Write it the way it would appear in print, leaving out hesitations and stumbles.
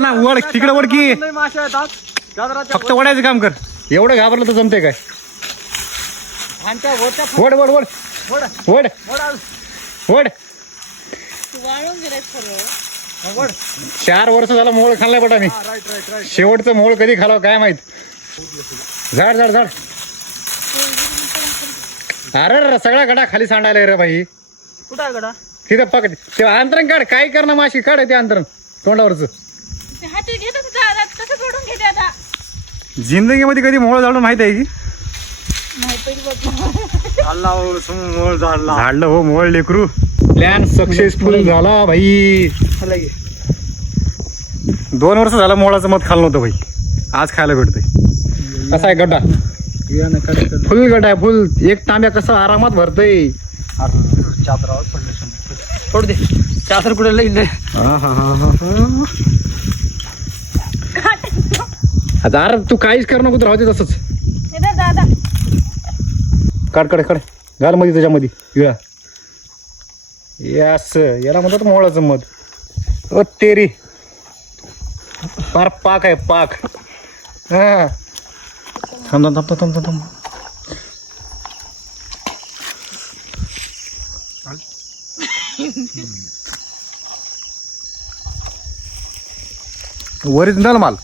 ना वड तिकडे वड की मासे येतात गाजराच्या फक्त वडायचं काम कर. एवढं घाबरलं तर जमते काय. खांच्या वरच्या वड वड वड वड वड वड वड. वाळून गेले सर्व. वड 4 वर्ष झालं मोहोळ खाल्लाय बटा मी. Right right right. शेवटचं मोहोळ कधी खालावं काय माहित. झाड झाड झाड. अरे सगळा गडा खाली सांडायला रे भाई. कुठं आहे गडा? तिथं पकड ते अंतरण काढ. काय करणं माशी काढ ते अंतरण तोंडावरच. ते हाती घेतच होता तसं सोडून घेते आता. जिंदगीमध्ये कधी मोहोळ झाडून माहित आहे की नाही पहिली बघ. मोळ झाडला. झाडलं हो मोहोळ लेकरू. प्लॅन सक्सेसफुल झाला भाई. 2 वर्ष झालं मोहळाचं मध खाल्लं नव्हतं भाई. आज खायला भेटतंय. कसा आहे गड्डा? फुल गड्डा आहे फुल. एक तांब्या कसं आरामात भरतय. चादरावर पडले सोड दे. चादर कुठे लई आता अरे तू काहीच कर नको राहते तसंच. हे धर दादा. काढ काढ काढ. घाल मध्ये त्याच्यामध्ये विळा. यास याला म्हणतात मोहळाचं मध. ओ तेरी फार पाक आहे पाक. हा थांब थांब थांब थांब थांब. ओरिजिनल माल.